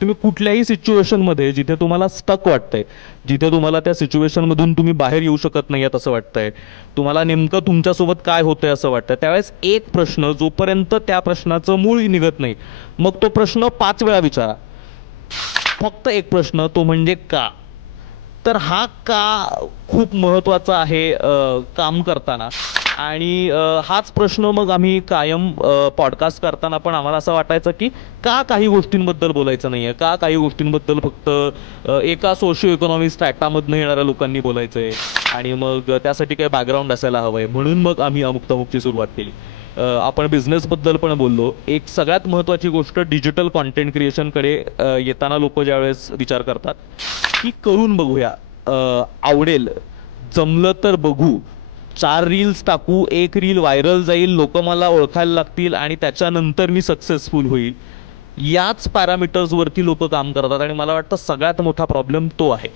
तुम्ही कुठल्याही सिच्युएशनमध्ये जिथे तुम्हाला स्टक वाटतंय, जिथे तुम्हाला त्या सिच्युएशनमधून तुम्ही बाहेर येऊ शकत नाही आहात असं वाटतंय, तुम्हाला नेमकं तुमच्यासोबत काय होतंय असं वाटतंय, त्यावेळेस एक प्रश्न, जोपर्यंत त्या प्रश्नाचं मूळ निघत नाही, मग तो प्रश्न 5 वेळा विचारा. फक्त एक प्रश्न, तो म्हणजे का. तर हा का खूप महत्त्वाचा आहे काम करताना. आणि हाच प्रश्न मग आम्ही कायम पॉडकास्ट करताना पण आम्हाला असं वाटायचं की का काही गोष्टींबद्दल बोलायचं नाही आहे, का काही गोष्टींबद्दल फक्त एका सोशिओ इकॉनॉमिक स्ट्रॅटामधनं येणाऱ्या लोकांनी बोलायचं आहे, आणि मग त्यासाठी काही बॅकग्राऊंड असायला हवं आहे. म्हणून मग आम्ही अमुक तमुकची सुरुवात केली. आपण बिझनेसबद्दल पण बोललो. एक सगळ्यात महत्त्वाची गोष्ट, डिजिटल कॉन्टेंट क्रिएशनकडे येताना लोक ज्यावेळेस विचार करतात की करून बघूया, आवडेल, जमलं तर बघू, 4 रील्स टाकू, एक रील व्हायरल जाईल, लोक मला ओळखायला लागतील आणि त्याच्यानंतर मी सक्सेसफुल होईल, याच पॅरामीटर्सवरती लोक काम करतात. आणि मला वाटतं सगळ्यात मोठा प्रॉब्लेम तो आहे.